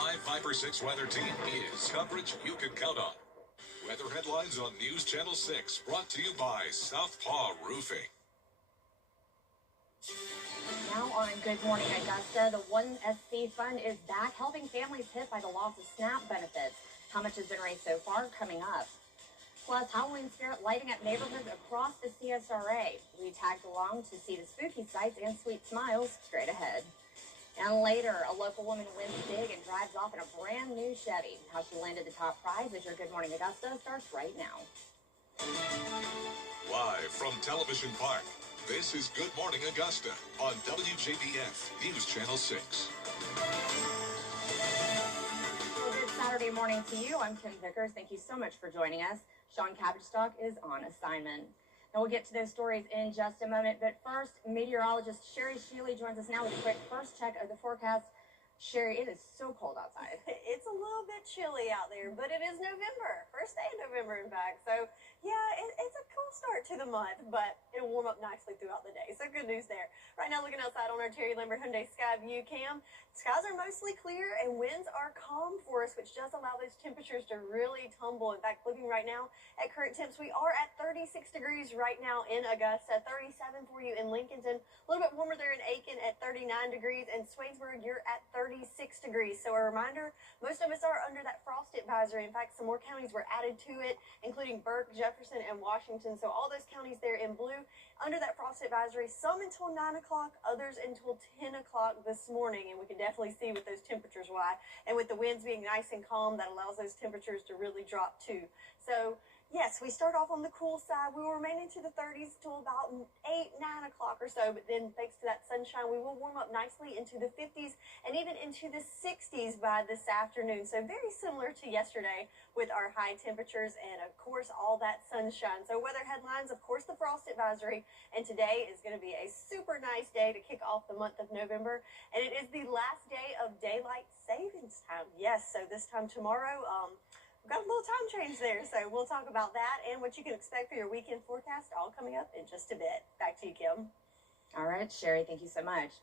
live 5 or 6 weather team is coverage you can count on. Weather headlines on News Channel 6, brought to you by Southpaw Roofing. Now on Good Morning Augusta, the 1SC Fund is back, helping families hit by the loss of SNAP benefits. How much has been raised so far? Coming up. Plus, Halloween spirit lighting up neighborhoods across the CSRA. We tagged along to see the spooky sights and sweet smiles straight ahead. And later, a local woman wins big and drives off in a brand new Chevy. How she landed the top prize as your Good Morning Augusta starts right now. Live from Television Park, this is Good Morning Augusta on WJBF News Channel 6. Well, good Saturday morning to you. I'm Kim Vickers. Thank you so much for joining us. Sean Cabbage-Stock is on assignment. Now, we'll get to those stories in just a moment, but first, meteorologist Sherry Sheely joins us now with a quick first check of the forecast. Sherry, it is so cold outside. It's a little bit chilly out there, but it is November. First day of November, in fact. So, yeah, it's a cool start to the month, but it'll warm up nicely throughout the day. So, good news there. Right now, looking outside on our Terry Lambert Hyundai Sky View Cam, skies are mostly clear and winds are calm for us, which does allow those temperatures to really tumble. In fact, looking right now at current temps, we are at 36 degrees right now in Augusta, 37 for you in Lincolnton, a little bit warmer there in Aiken at 39 degrees, and Swainsboro, you're at 36 degrees. So a reminder, most of us are under that frost advisory. In fact, some more counties were added to it, including Burke, Jefferson, and Washington. So all those counties there in blue under that frost advisory, some until 9 o'clock, others until 10 o'clock this morning. And we can definitely see with those temperatures why. And with the winds being nice and calm, that allows those temperatures to really drop too. So yes, we start off on the cool side. We will remain into the 30s till about 8, 9 o'clock or so. But then thanks to that sunshine, we will warm up nicely into the 50s and even into the 60s by this afternoon. So very similar to yesterday with our high temperatures and, of course, all that sunshine. So weather headlines, of course, the frost advisory. And today is going to be a super nice day to kick off the month of November. And it is the last day of daylight savings time. Yes, so this time tomorrow, we've got a little time change there, so we'll talk about that and what you can expect for your weekend forecast all coming up in just a bit. Back to you, Kim. All right, Sherry, thank you so much.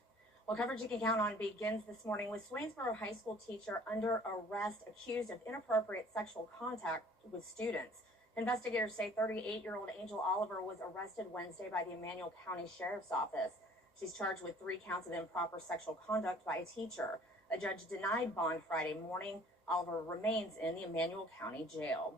Well, coverage you can count on begins this morning with Swainsboro High School teacher under arrest accused of inappropriate sexual contact with students. Investigators say 38-year-old Angel Oliver was arrested Wednesday by the Emmanuel County Sheriff's Office. She's charged with 3 counts of improper sexual conduct by a teacher. A judge denied bond Friday morning. Oliver remains in the Emmanuel County Jail.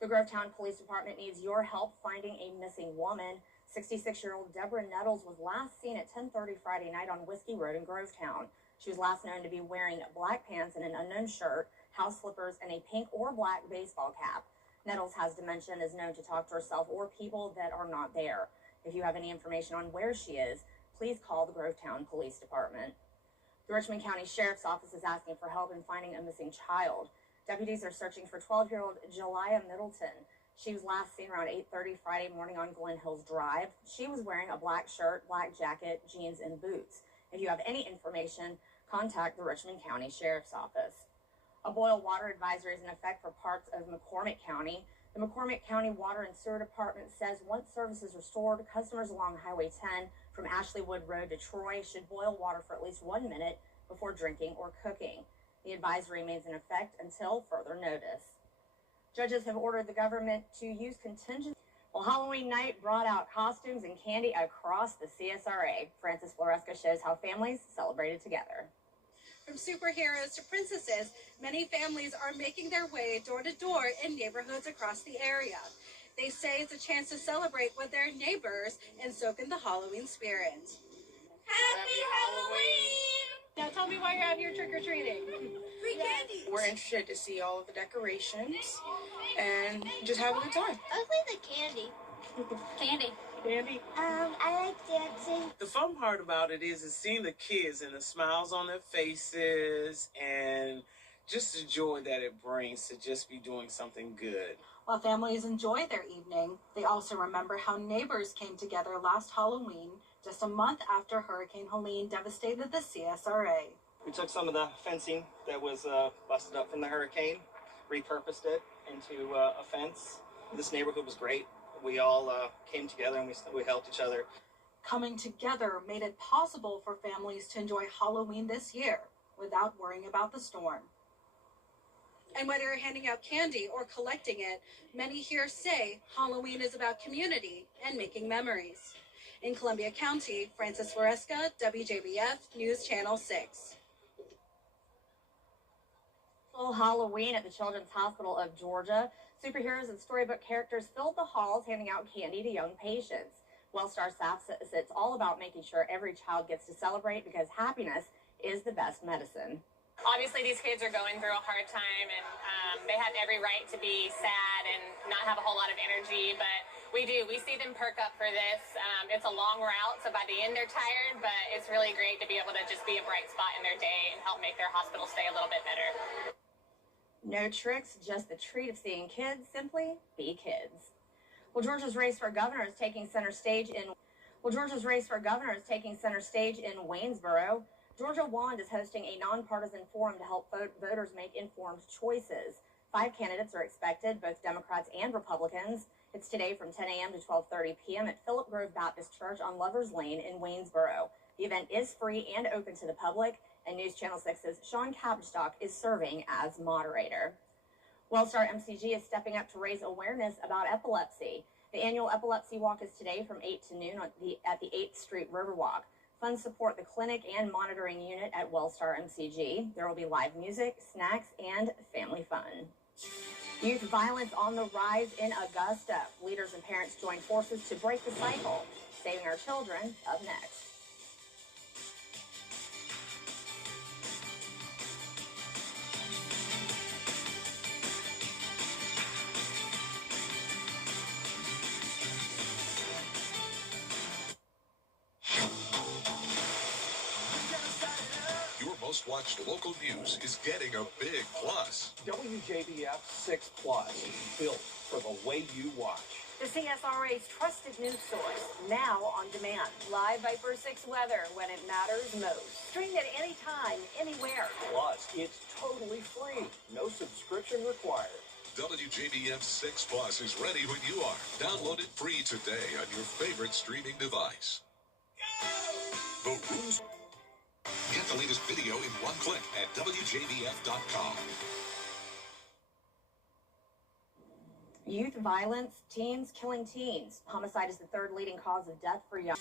The Grovetown Police Department needs your help finding a missing woman. 66-year-old Deborah Nettles was last seen at 10:30 Friday night on Whiskey Road in Grovetown. She was last known to be wearing black pants and an unknown shirt, house slippers, and a pink or black baseball cap. Nettles has dementia and is known to talk to herself or people that are not there. If you have any information on where she is, please call the Grovetown Police Department. The Richmond County Sheriff's Office is asking for help in finding a missing child. Deputies are searching for 12-year-old Jelia Middleton. She was last seen around 8:30 Friday morning on Glen Hills Drive. She was wearing a black shirt, black jacket, jeans, and boots. If you have any information, contact the Richmond County Sheriff's Office. A boil water advisory is in effect for parts of McCormick County. The McCormick County Water and Sewer Department says once service is restored, customers along Highway 10 from Ashleywood Road to Troy should boil water for at least 1 minute before drinking or cooking. The advisory remains in effect until further notice. Judges have ordered the government to use contingency. Well, Halloween night brought out costumes and candy across the CSRA. Francis Floresca shows how families celebrated together. From superheroes to princesses, many families are making their way door to door in neighborhoods across the area. They say it's a chance to celebrate with their neighbors and soak in the Halloween spirit. Happy Halloween! Now tell me why you're out here trick-or-treating. Free candy! We're interested to see all of the decorations and just have a good time. I like the candy. Candy. Candy. I like dancing. The fun part about it is seeing the kids and the smiles on their faces and just the joy that it brings to just be doing something good. While families enjoy their evening, they also remember how neighbors came together last Halloween, just a month after Hurricane Helene devastated the CSRA. We took some of the fencing that was busted up from the hurricane, repurposed it into a fence. This neighborhood was great. We all came together and we helped each other. Coming together made it possible for families to enjoy Halloween this year without worrying about the storm. And whether you're handing out candy or collecting it, many here say Halloween is about community and making memories. In Columbia County, Frances Wareska, WJBF News Channel 6. Halloween at the Children's Hospital of Georgia. Superheroes and storybook characters filled the halls handing out candy to young patients. Wellstar staff says it's all about making sure every child gets to celebrate because happiness is the best medicine. Obviously, these kids are going through a hard time, and they have every right to be sad and not have a whole lot of energy, but we see them perk up for this. It's a long route, so by the end they're tired, but it's really great to be able to just be a bright spot in their day and help make their hospital stay a little bit better. No tricks, just the treat of seeing kids simply be kids. Well, Georgia's race for governor is taking center stage in Waynesboro. Georgia Wand is hosting a nonpartisan forum to help voters make informed choices. 5 candidates are expected, both Democrats and Republicans. It's today from 10 a.m. to 12:30 p.m. at Philip Grove Baptist Church on Lovers Lane in Waynesboro. The event is free and open to the public, and News Channel 6's Sean Cabbage is serving as moderator. Wellstar MCG is stepping up to raise awareness about epilepsy. The annual Epilepsy Walk is today from 8 to noon at the 8th Street Riverwalk. Funds support the clinic and monitoring unit at Wellstar MCG. There will be live music, snacks, and family fun. Youth violence on the rise in Augusta. Leaders and parents join forces to break the cycle. Saving our children up next. Most watched local news is getting a big plus. WJBF 6 Plus, built for the way you watch. The CSRA's trusted news source, now on demand. Live Viper 6 weather when it matters most. Streamed at any time, anywhere. Plus, it's totally free. No subscription required. WJBF 6 Plus is ready when you are. Download it free today on your favorite streaming device. The rules. Get the latest video in one click at WJBF.com. Youth violence, teens killing teens. Homicide is the third leading cause of death for young.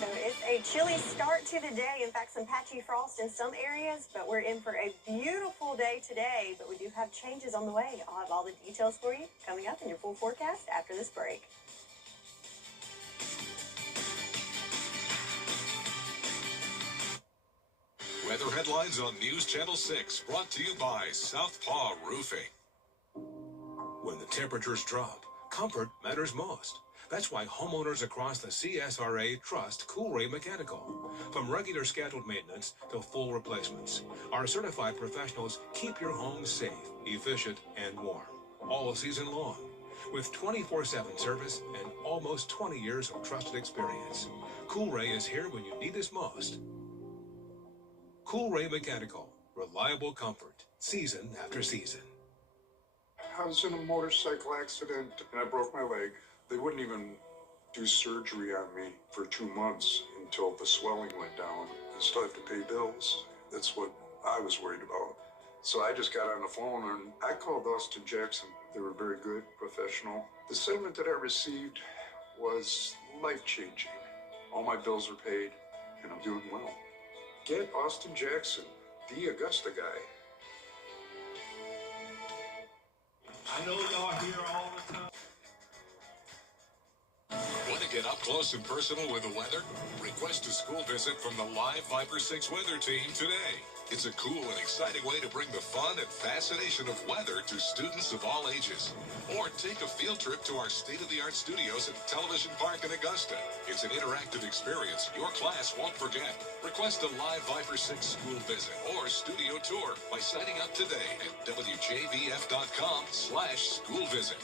So it's a chilly start to the day. In fact, some patchy frost in some areas, but we're in for a beautiful day today. But we do have changes on the way. I'll have all the details for you coming up in your full forecast after this break. Weather headlines on News Channel 6, brought to you by Southpaw Roofing. When the temperatures drop, comfort matters most. That's why homeowners across the CSRA trust Coolray Mechanical. From regular scheduled maintenance to full replacements, our certified professionals keep your home safe, efficient, and warm, all season long. With 24/7 service and almost 20 years of trusted experience, Coolray is here when you need us most. Coolray Mechanical, reliable comfort, season after season. I was in a motorcycle accident and I broke my leg. They wouldn't even do surgery on me for 2 months until the swelling went down. I still have to pay bills. That's what I was worried about. So I just got on the phone and I called Austin Jackson. They were very good, professional. The settlement that I received was life-changing. All my bills are paid and I'm doing well. Get Austin Jackson, the Augusta guy. I know y'all here all the time. Want to get up close and personal with the weather? Request a school visit from the live Viper 6 weather team today. It's a cool and exciting way to bring the fun and fascination of weather to students of all ages. Or take a field trip to our state-of-the-art studios at Television Park in Augusta. It's an interactive experience your class won't forget. Request a live Viper 6 school visit or studio tour by signing up today at WJBF.com/school visit.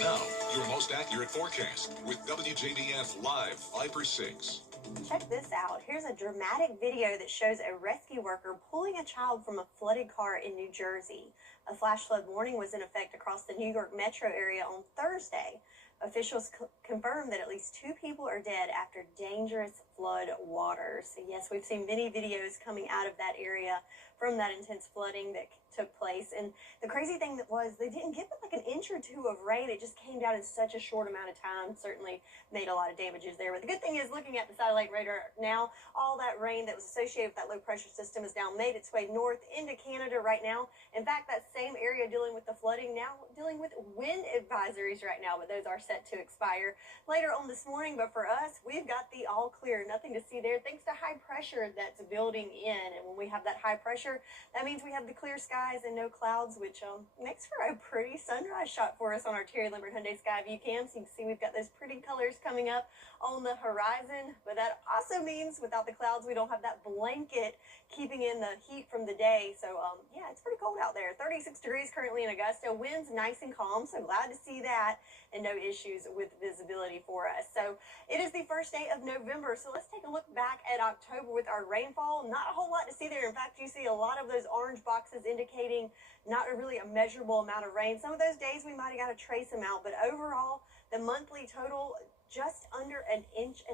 Now, your most accurate forecast with WJBF Live Viper 6. Check this out. Here's a dramatic video that shows a rescue worker pulling a child from a flooded car in New Jersey. A flash flood warning was in effect across the New York metro area on Thursday. Officials confirmed that at least 2 people are dead after dangerous flood waters. So yes, we've seen many videos coming out of that area from that intense flooding that took place. And the crazy thing that was, they didn't get but like an inch or 2 of rain. It just came down in such a short amount of time. Certainly made a lot of damages there. But the good thing is, looking at the satellite radar now, all that rain that was associated with that low pressure system has now made its way north into Canada right now. In fact, that same area dealing with the flooding now dealing with wind advisories right now, but those are set to expire later on this morning. But for us, we've got the all clear, nothing to see there thanks to high pressure that's building in. And when we have that high pressure, that means we have the clear skies and no clouds, which makes for a pretty sunrise shot for us on our Terry Lambert Hyundai Sky View cam. So you can see we've got those pretty colors coming up on the horizon, but that also means without the clouds, we don't have that blanket keeping in the heat from the day. So yeah, it's pretty cold out there. 36 degrees currently in Augusta. Winds nice and calm, so glad to see that, and no issues with visibility for us. So it is the first day of November, so let's take a look back at October with our rainfall. Not a whole lot to see there. In fact, you see a lot of those orange boxes indicating not really a measurable amount of rain. Some of those days we might have got a trace amount, but overall, the monthly total just under 1.5 inches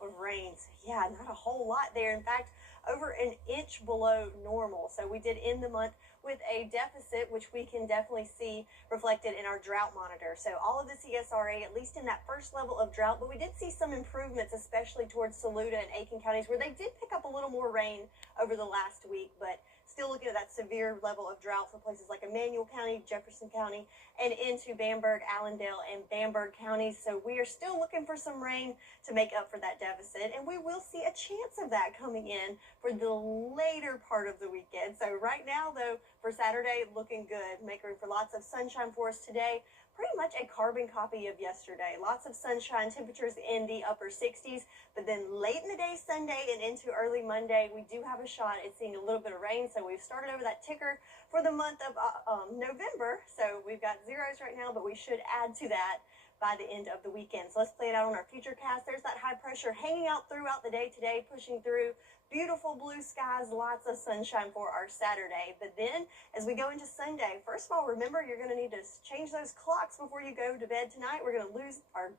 of rain. So yeah, not a whole lot there. In fact, over 1 inch below normal. So we did end the month with a deficit, which we can definitely see reflected in our drought monitor. So all of the CSRA, at least in that first level of drought, but we did see some improvements, especially towards Saluda and Aiken counties, where they did pick up a little more rain over the last week, but still looking at that severe level of drought for places like Emmanuel County, Jefferson County, and into Bamberg, Allendale, and Bamberg counties. So we are still looking for some rain to make up for that deficit, and we will see a chance of that coming in for the later part of the weekend. So right now, though, for Saturday, looking good. Make room for lots of sunshine for us today. Pretty much a carbon copy of yesterday. Lots of sunshine, temperatures in the upper 60s, but then late in the day Sunday and into early Monday, we do have a shot at seeing a little bit of rain. So we've started over that ticker for the month of November. So we've got zeros right now, but we should add to that by the end of the weekend. So let's play it out on our future cast. There's that high pressure hanging out throughout the day today, pushing through. Beautiful blue skies, lots of sunshine for our Saturday. But then as we go into Sunday, first of all, remember you're going to need to change those clocks before you go to bed tonight. We're going to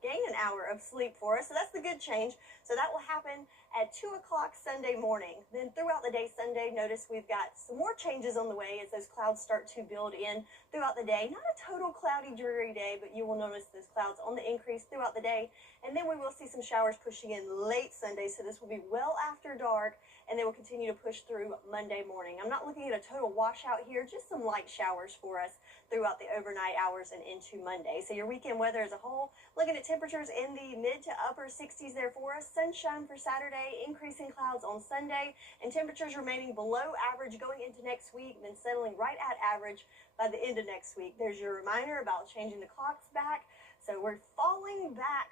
gain an hour of sleep for us. So that's the good change. So that will happen at 2 o'clock Sunday morning. Then throughout the day Sunday, notice we've got some more changes on the way as those clouds start to build in throughout the day. Not a total cloudy, dreary day, but you will notice those clouds on the increase throughout the day. And then we will see some showers pushing in late Sunday. So this will be well after dark, and they will continue to push through Monday morning. I'm not looking at a total washout here, just some light showers for us throughout the overnight hours and into Monday. So your weekend weather as a whole, looking at temperatures in the mid to upper 60s there for us. Sunshine for Saturday, increasing clouds on Sunday, and temperatures remaining below average going into next week, then settling right at average by the end of next week. There's your reminder about changing the clocks back. So we're falling back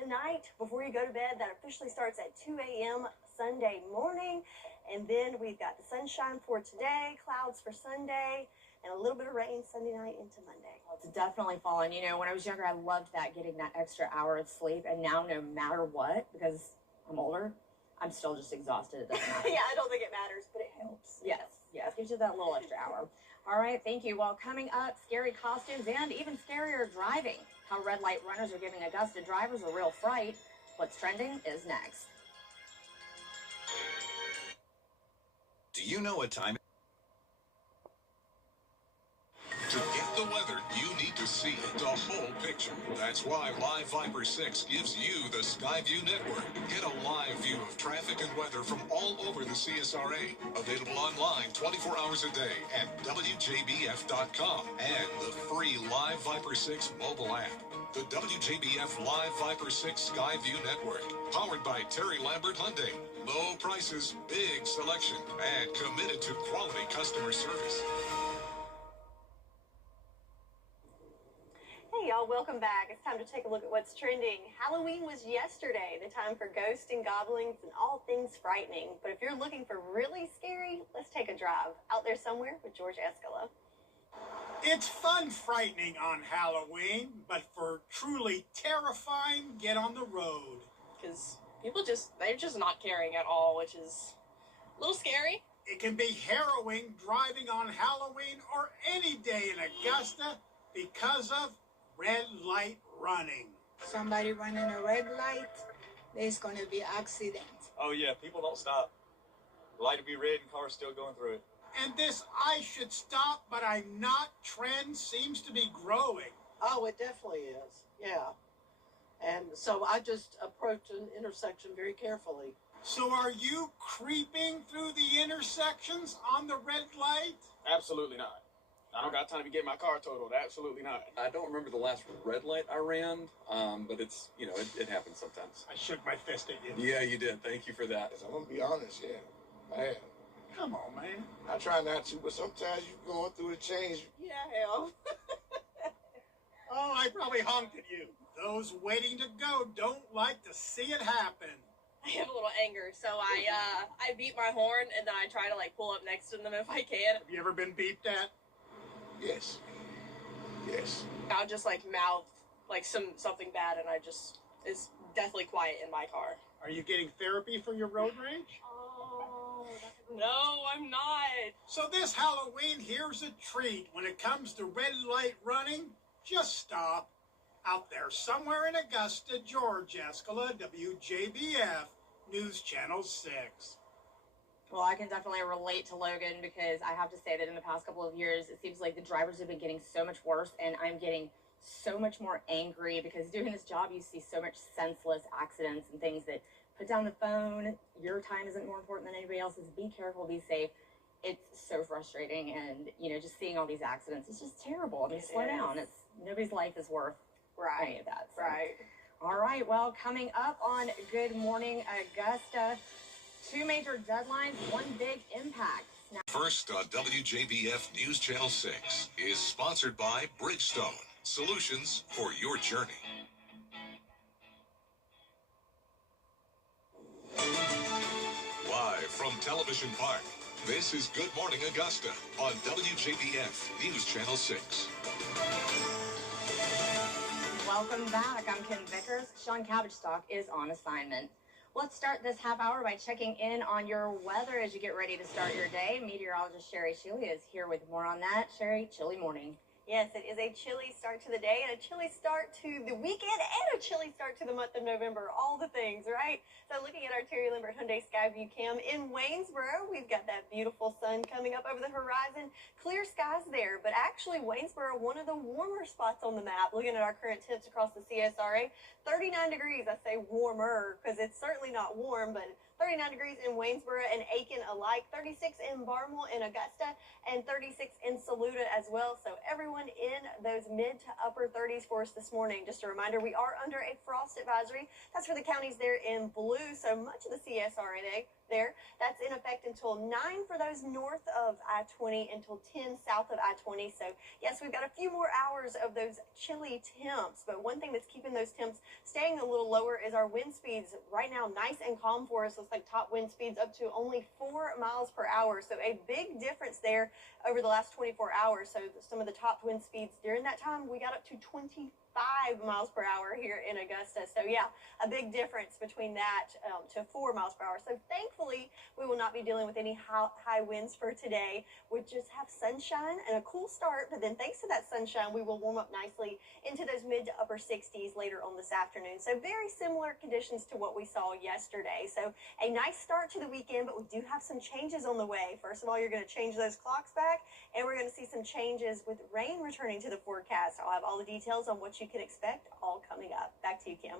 tonight before you go to bed. That officially starts at 2 a.m. Sunday morning, and then we've got the sunshine for today, clouds for Sunday, and a little bit of rain Sunday night into Monday. Well, it's definitely fallen. You know, when I was younger, I loved that, getting that extra hour of sleep, and now no matter what, because I'm older, I'm still just exhausted. It doesn't matter. Yeah, I don't think it matters, but it helps. Yes, gives you that little extra hour. All right, thank you. Well, coming up, scary costumes and even scarier driving. How red light runners are giving Augusta drivers a real fright. What's trending is next. Do you know what time? To get the weather, you need to see the whole picture. That's why Live Viper 6 gives you the Skyview network. Get a live view of traffic and weather from all over the CSRA. Available online 24 hours a day at WJBF.com and the free Live Viper 6 mobile app. The WJBF Live Viper 6 Skyview network. Powered by Terry Lambert Hyundai. Low prices, big selection, and committed to quality customer service. Hey y'all, welcome back. It's time to take a look at what's trending. Halloween was yesterday, the time for ghosts and goblins and all things frightening. But if you're looking for really scary, let's take a drive out there somewhere with George Escala. It's fun frightening on Halloween, but for truly terrifying, get on the road. Because people they're just not caring at all, which is a little scary. It can be harrowing driving on Halloween or any day in Augusta because of red light running. somebody running a red light, there's going to be accidents. Oh yeah, people don't stop. The light will be red and cars still going through it. And this "I should stop, but I'm not" trend seems to be growing. Oh, it definitely is. Yeah. And so I just approach an intersection very carefully. So are you creeping through the intersections on the red light? Absolutely not. I don't got time to get my car totaled. Absolutely not. I don't remember the last red light I ran, but it's, you know, it happens sometimes. I shook my fist at you. Yeah, you did. Thank you for that. I'm going to be honest, yeah. I am. Come on, man. I try not to, but sometimes you're going through the change. Yeah, hell. Oh, I probably honked at you. Those waiting to go don't like to see it happen. I have a little anger, so I beat my horn and then I try to like pull up next to them if I can. Have you ever been beeped at? Yes. Yes. I'll just like mouth like something bad, and it's deathly quiet in my car. Are you getting therapy for your road rage? Oh, no, I'm not. So this Halloween, here's a treat. When it comes to red light running, just stop. Out there somewhere in Augusta, Georgia, Escala, WJBF, News Channel 6. Well, I can definitely relate to Logan because I have to say that in the past couple of years, it seems like the drivers have been getting so much worse, and I'm getting so much more angry because doing this job, you see so much senseless accidents and things that put down the phone. Your time isn't more important than anybody else's. Be careful, be safe. It's so frustrating, and just seeing all these accidents, it's just terrible. I mean, slow down. Nobody's life is worth any of that. So. Right. All right. Well, coming up on Good Morning Augusta, 2 major deadlines, 1 big impact. First on WJBF News Channel 6 is sponsored by Bridgestone, solutions for your journey. Live from Television Park, this is Good Morning Augusta on WJBF News Channel 6. Welcome back. I'm Kim Vickers. Sean Cabbage-Stock is on assignment. Let's start this half hour by checking in on your weather as you get ready to start your day. Meteorologist Sherry Shealy is here with more on that. Sherry, chilly morning. Yes, it is a chilly start to the day and a chilly start to the weekend and a chilly start to the month of November. All the things, right? So looking at our Terry Lambert Hyundai Skyview Cam in Waynesboro, we've got that beautiful sun coming up over the horizon. Clear skies there, but actually Waynesboro, one of the warmer spots on the map. Looking at our current temps across the CSRA, 39 degrees. I say warmer because it's certainly not warm, but 39 degrees in Waynesboro and Aiken alike, 36 in Barmel and Augusta, and 36 in Saluda as well. So everyone in those mid to upper 30s for us this morning. Just a reminder, we are under a frost advisory. That's for the counties there in blue, so much of the CSRA there. That's in effect until 9 for those north of I-20, until 10 south of I-20. So yes, we've got a few more hours of those chilly temps, but one thing that's keeping those temps staying a little lower is our wind speeds. Right now, nice and calm for us. Looks like top wind speeds up to only 4 miles per hour. So a big difference there over the last 24 hours. So some of the top wind speeds during that time, we got up to 25 miles per hour here in Augusta. So yeah, a big difference between that to 4 miles per hour. So thankfully, we will not be dealing with any high winds for today. We'll just have sunshine and a cool start, but then thanks to that sunshine, we will warm up nicely into those mid to upper 60s later on this afternoon. So very similar conditions to what we saw yesterday. So a nice start to the weekend, but we do have some changes on the way. First of all, you're going to change those clocks back, and we're going to see some changes with rain returning to the forecast. I'll have all the details on what you can expect all coming up. Back to you, Kim.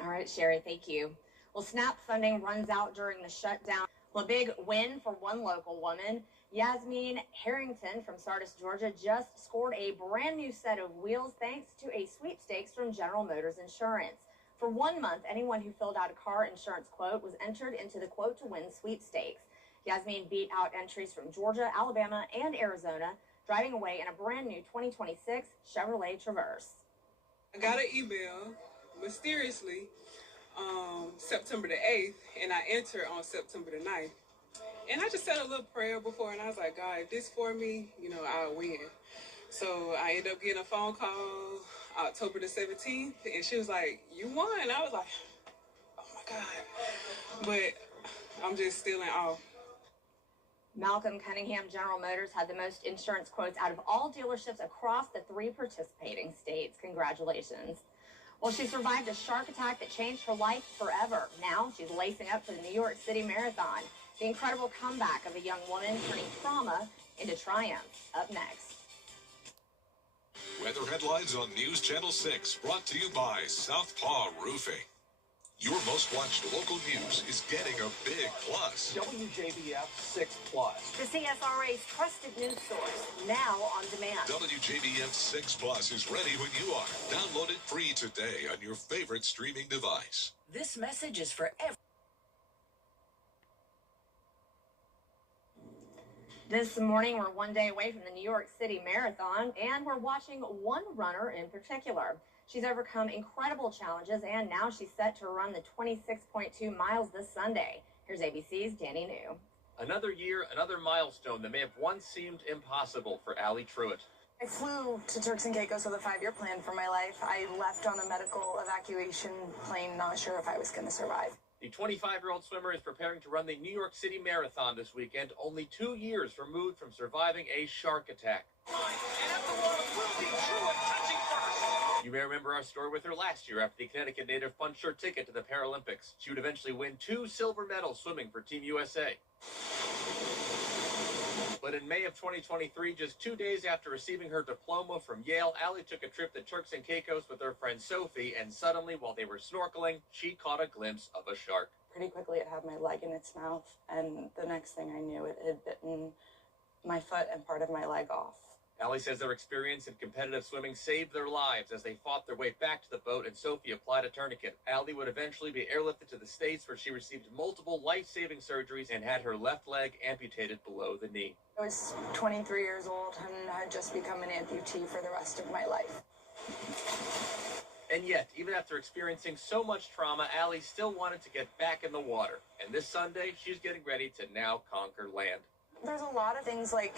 All right, Sherry, thank you. Well, SNAP funding runs out during the shutdown. Well, a big win for one local woman. Yasmin Harrington from Sardis, Georgia, just scored a brand new set of wheels thanks to a sweepstakes from General Motors Insurance. For 1 month, anyone who filled out a car insurance quote was entered into the Quote to Win sweepstakes. Yasmin beat out entries from Georgia, Alabama, and Arizona, driving away in a brand new 2026 Chevrolet Traverse. I got an email, mysteriously, September the 8th, and I entered on September the 9th. And I just said a little prayer before, and I was like, God, if this for me, I'll win. So I ended up getting a phone call October the 17th, and she was like, you won. I was like, oh my God. But I'm just still in awe. Malcolm Cunningham General Motors had the most insurance quotes out of all dealerships across the 3 participating states. Congratulations. Well, she survived a shark attack that changed her life forever. Now she's lacing up for the New York City Marathon. The incredible comeback of a young woman turning trauma into triumph. Up next. Weather headlines on News Channel 6, brought to you by Southpaw Roofing. Your most watched local news is getting a big plus. WJBF 6 Plus. The CSRA's trusted news source, now on demand. WJBF 6 Plus is ready when you are. Download it free today on your favorite streaming device. This message is for everyone. This morning, we're one day away from the New York City Marathon, and we're watching one runner in particular. She's overcome incredible challenges, and now she's set to run the 26.2 miles this Sunday. Here's ABC's Danny New. Another year, another milestone that may have once seemed impossible for Allie Truitt. I flew to Turks and Caicos with a 5-year plan for my life. I left on a medical evacuation plane, not sure if I was going to survive. The 25-year-old swimmer is preparing to run the New York City Marathon this weekend, only 2 years removed from surviving a shark attack. You may remember our story with her last year after the Connecticut native punched her ticket to the Paralympics. She would eventually win 2 silver medals swimming for Team USA. But in May of 2023, just 2 days after receiving her diploma from Yale, Allie took a trip to Turks and Caicos with her friend Sophie, and suddenly, while they were snorkeling, she caught a glimpse of a shark. Pretty quickly, it had my leg in its mouth, and the next thing I knew, it had bitten my foot and part of my leg off. Allie says their experience in competitive swimming saved their lives as they fought their way back to the boat and Sophie applied a tourniquet. Allie would eventually be airlifted to the States where she received multiple life-saving surgeries and had her left leg amputated below the knee. I was 23 years old and had just become an amputee for the rest of my life. And yet, even after experiencing so much trauma, Allie still wanted to get back in the water. And this Sunday, she's getting ready to now conquer land. There's a lot of things like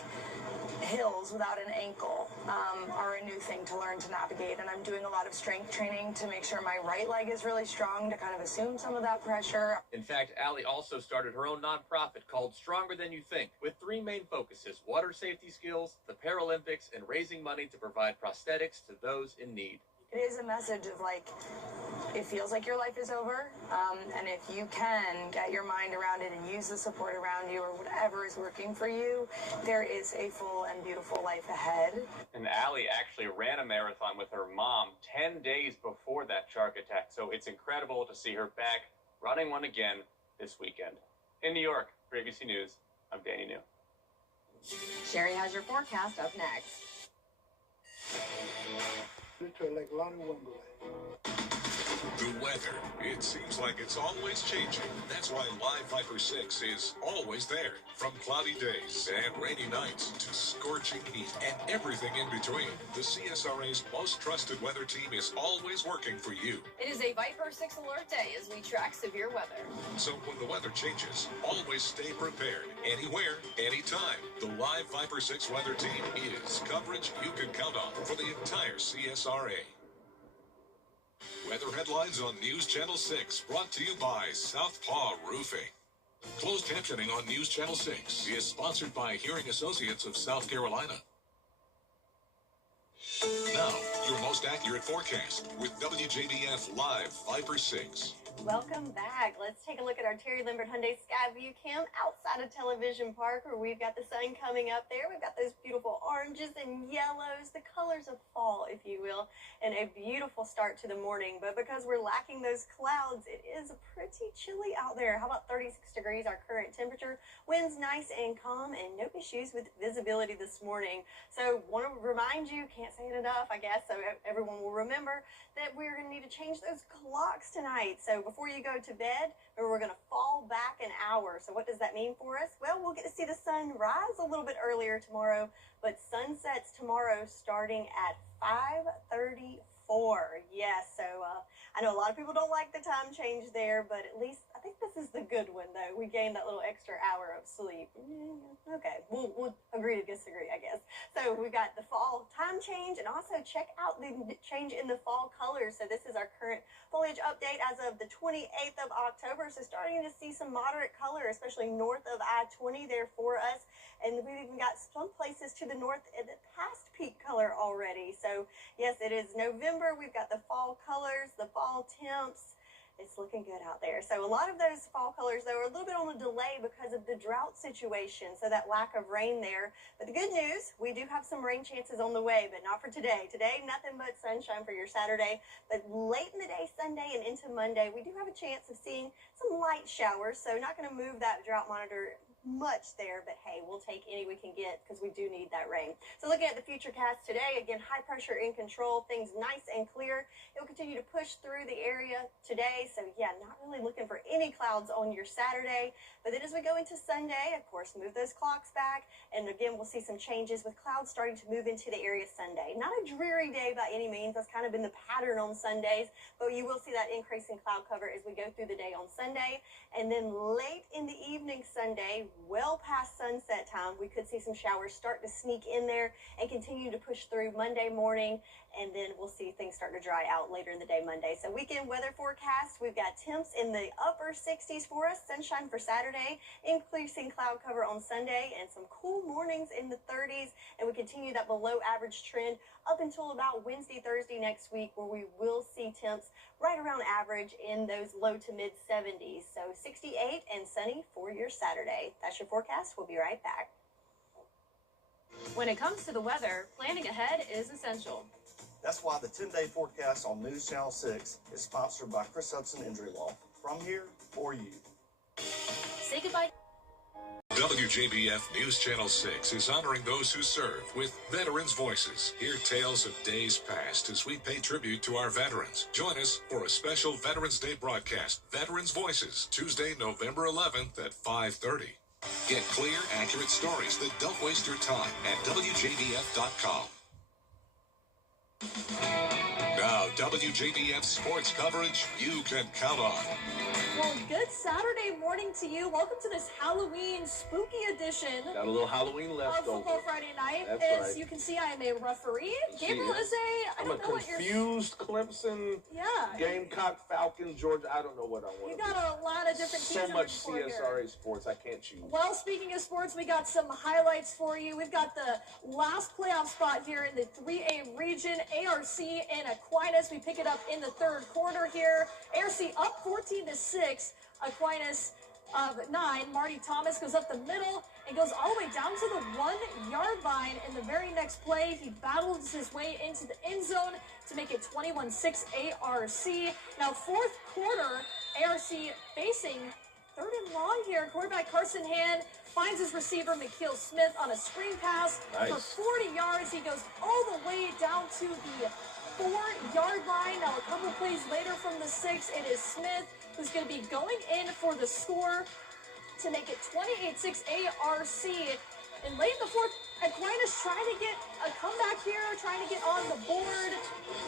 hills without an ankle are a new thing to learn to navigate, and I'm doing a lot of strength training to make sure my right leg is really strong to kind of assume some of that pressure. In fact, Allie also started her own nonprofit called Stronger Than You Think, with 3 main focuses: water safety skills, the Paralympics, and raising money to provide prosthetics to those in need. It is a message of like, it feels like your life is over, and if you can get your mind around it and use the support around you or whatever is working for you, there is a full and beautiful life ahead. And Allie actually ran a marathon with her mom 10 days before that shark attack, so it's incredible to see her back running one again this weekend. In New York, for ABC News, I'm Danny New. Sherry has your forecast up next. The weather. It seems like it's always changing. That's why Live Viper 6 is always there. From cloudy days and rainy nights to scorching heat and everything in between, the CSRA's most trusted weather team is always working for you. It is a Viper 6 alert day as we track severe weather. So when the weather changes, always stay prepared. Anywhere, anytime. The Live Viper 6 weather team is coverage you can count on for the entire CSRA. Weather headlines on News Channel 6, brought to you by Southpaw Roofing. Closed captioning on News Channel 6 is sponsored by Hearing Associates of South Carolina. Now, your most accurate forecast with WJBF Live Viper 6. Welcome back. Let's take a look at our Terry Limbert Hyundai Skyview Cam outside of Television Park, where we've got the sun coming up there. We've got those beautiful oranges and yellows, the colors of fall, if you will, and a beautiful start to the morning. But because we're lacking those clouds, it is pretty chilly out there. How about 36 degrees, our current temperature? Winds nice and calm, and no issues with visibility this morning. So want to remind you, can't say it enough, I guess, so everyone will remember that we're going to need to change those clocks tonight. So before you go to bed, we're going to fall back an hour. So what does that mean for us? Well, we'll get to see the sun rise a little bit earlier tomorrow, but sunsets tomorrow starting at 5:34. Yes, so I know a lot of people don't like the time change there, but at least I think this is the good one, though. We gained that little extra hour of sleep. Okay, we'll agree to disagree, I guess. So we got the fall time change, and also check out the change in the fall colors. So this is our current foliage update as of the 28th of October. So starting to see some moderate color, especially north of I-20 there for us. And we've even got some places to the north that past peak color already. So yes, it is November. We've got the fall colors, the fall temps. It's looking good out there. So a lot of those fall colors, though, are a little bit on a delay because of the drought situation, so that lack of rain there. But the good news, we do have some rain chances on the way, but not for today. Today, nothing but sunshine for your Saturday. But late in the day, Sunday and into Monday, we do have a chance of seeing some light showers, so not going to move that drought monitor much there, but hey, we'll take any we can get because we do need that rain. So looking at the futurecast today, again, high pressure in control, things nice and clear. It will continue to push through the area today, so yeah, not really looking for any clouds on your Saturday. But then as we go into Sunday, of course, move those clocks back, and again, we'll see some changes with clouds starting to move into the area Sunday. Not a dreary day by any means. That's kind of been the pattern on Sundays, but you will see that increase in cloud cover as we go through the day on Sunday. And then late in the evening Sunday, well past sunset time, we could see some showers start to sneak in there and continue to push through Monday morning, and then we'll see things start to dry out later in the day Monday. So weekend weather forecast, we've got temps in the upper 60s for us, sunshine for Saturday, increasing cloud cover on Sunday, and some cool mornings in the 30s, and we continue that below average trend up until about Wednesday, Thursday next week, where we will see temps right around average in those low to mid 70s. So 68 and sunny for your Saturday. That's your forecast. We'll be right back. When it comes to the weather, planning ahead is essential. That's why the 10-day forecast on News Channel 6 is sponsored by Chris Hudson Injury Law. From here for you. Say goodbye. WJBF News Channel 6 is honoring those who serve with Veterans Voices. Hear tales of days past as we pay tribute to our veterans. Join us for a special Veterans Day broadcast, Veterans Voices, Tuesday, November 11th at 5:30. Get clear, accurate stories that don't waste your time at WJBF.com. Now, WJBF sports coverage you can count on. Well, good Saturday morning to you. Welcome to this Halloween spooky edition. Got a little Halloween left of Football Friday Night. That's As right. you can see, I am a referee. Gabriel is I don't know what you're... confused Clemson, Gamecock, Falcon, Georgia. I don't know what I want. You got a lot of different teams. So much for CSRA here. sports, I can't choose. Well, speaking of sports, we got some highlights for you. We've got the last playoff spot here in the 3A region. ARC and Aquinas. We pick it up in the third quarter here. ARC up 14-6. Aquinas of 9. Marty Thomas goes up the middle and goes all the way down to the 1-yard line. In the very next play, he battles his way into the end zone to make it 21-6 ARC. Now, fourth quarter, ARC facing third and long here. Quarterback Carson Hand finds his receiver, McKeel Smith, on a screen pass for 40 yards. He goes all the way down to the 4-yard line. Now, a couple plays later from the 6, it is Smith who's going to be going in for the score to make it 28-6 ARC. And late in the fourth, Aquinas trying to get a comeback here, trying to get on the board.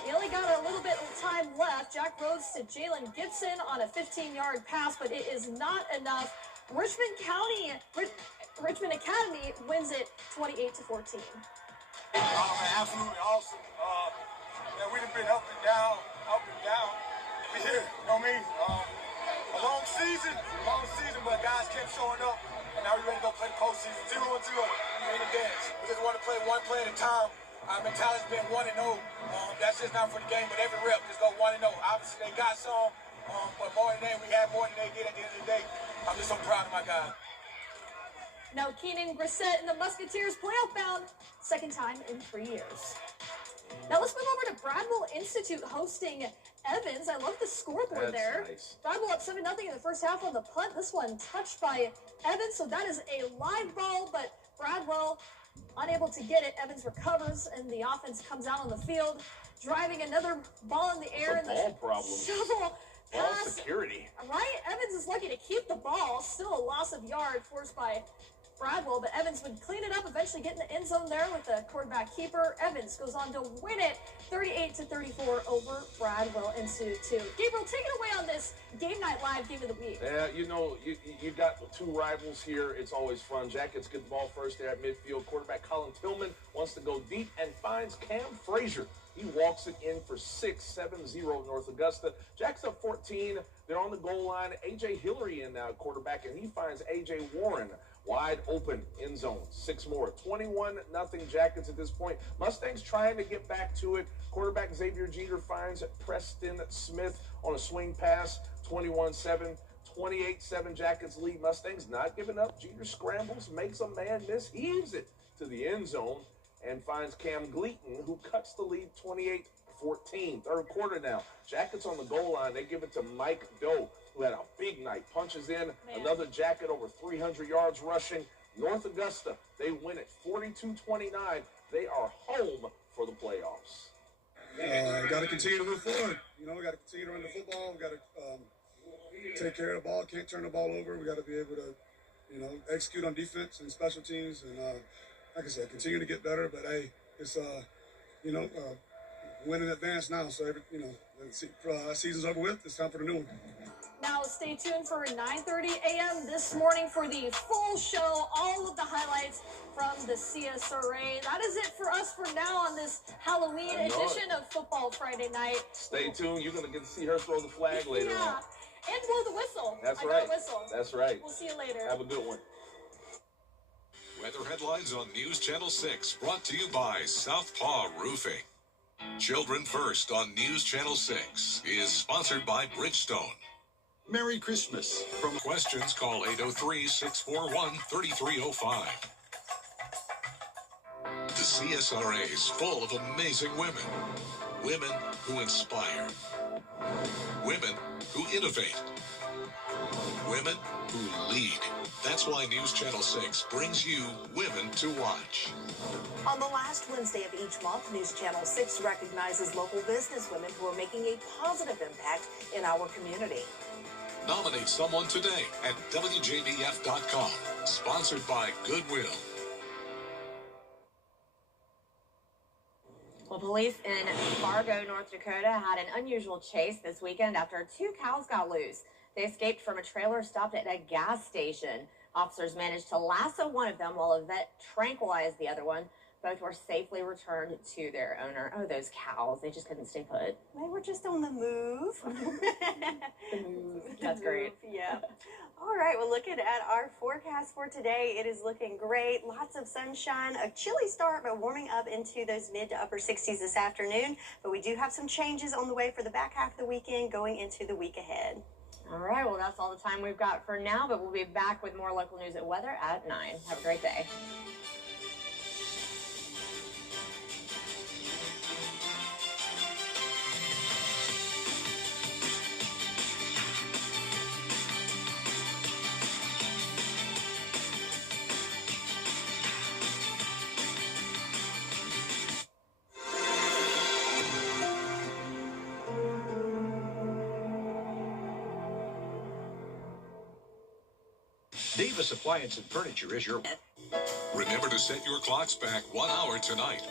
He only got a little bit of time left. Jack Rhodes to Jalen Gibson on a 15-yard pass, but it is not enough. Richmond Academy wins it 28-14. Absolutely awesome. Man, we've been up and down. We're here, you know what I mean? A long season, but guys kept showing up, and now we're ready to go play the postseason. 0-0 in the dance. We just want to play one play at a time. Our mentality's been 1-0. That's just not for the game, but every rep, just go 1-0. Obviously, they got some, but more than that, we had more than they did at the end of the day. I'm just so proud of my guys. Now, Keenan Grissett and the Musketeers playoff bound, second time in 3 years. Now let's move over to Bradwell Institute hosting Evans. I love the scoreboard there. Nice. Bradwell up 7-0 in the first half on the punt. This one touched by Evans, so that is a live ball, but Bradwell unable to get it. Evans recovers, and the offense comes out on the field, driving another ball in the air. It's a ball problem. Shovel Ball pass. security. Right? Evans is lucky to keep the ball. Still a loss of yard forced by Bradwell, but Evans would clean it up, eventually get in the end zone there with the quarterback keeper. Evans goes on to win it 38-34 over Bradwell Institute. Gabriel, take it away on this Game Night Live Game of the Week. Yeah, you know, you got two rivals here. It's always fun. Jack gets good ball first there at midfield. Quarterback Colin Tillman wants to go deep and finds Cam Frazier. He walks it in for 6-7-0 North Augusta. Jack's up 14. They're on the goal line. A.J. Hillary in now, quarterback, and he finds A.J. Warren. Wide open end zone. 6 more. 21-0 Jackets at this point. Mustangs trying to get back to it. Quarterback Xavier Jeter finds Preston Smith on a swing pass. 21-7. 28-7 Jackets lead. Mustangs not giving up. Jeter scrambles, makes a man miss, heaves it to the end zone, and finds Cam Gleaton, who cuts the lead 28-14. Third quarter now. Jackets on the goal line. They give it to Mike Doe, who had a big night. Punches in another Jacket over 300 yards rushing. North Augusta, they win it 42-29. They are home for the playoffs. Got to continue to move forward. You know, we got to continue to run the football. We got to take care of the ball. Can't turn the ball over. We got to be able to, you know, execute on defense and special teams. And like I said, continue to get better. But hey, it's you know, win in advance now. So you know, season's over with. It's time for the new one. Now stay tuned for 9:30 a.m. this morning for the full show, all of the highlights from the CSRA. That is it for us for now on this Halloween edition of Football Friday Night. Stay tuned. You're going to get to see her throw the flag later on. And blow the whistle. That's I right. got a whistle. That's right. We'll see you later. Have a good one. Weather headlines on News Channel 6, brought to you by Southpaw Roofing. Children First on News Channel 6 is sponsored by Bridgestone. Merry Christmas. From questions, call 803-641-3305. The CSRA is full of amazing women. Women who inspire. Women who innovate. Women who lead. That's why News Channel 6 brings you Women to Watch. On the last Wednesday of each month, News Channel 6 recognizes local businesswomen who are making a positive impact in our community. Nominate someone today at WJBF.com. Sponsored by Goodwill. Well, police in Fargo, North Dakota had an unusual chase this weekend after 2 cows got loose. They escaped from a trailer stopped at a gas station. Officers managed to lasso one of them while a vet tranquilized the other one. Both were safely returned to their owner. Oh, those cows. They just couldn't stay put. They were just on the move. The move. That's great. Yeah. All right, well, looking at our forecast for today, it is looking great. Lots of sunshine, a chilly start, but warming up into those mid to upper 60s this afternoon. But we do have some changes on the way for the back half of the weekend going into the week ahead. All right, well, that's all the time we've got for now, but we'll be back with more local news and weather at 9. Have a great day. Davis Appliance and Furniture is your... Remember to set your clocks back 1 hour tonight.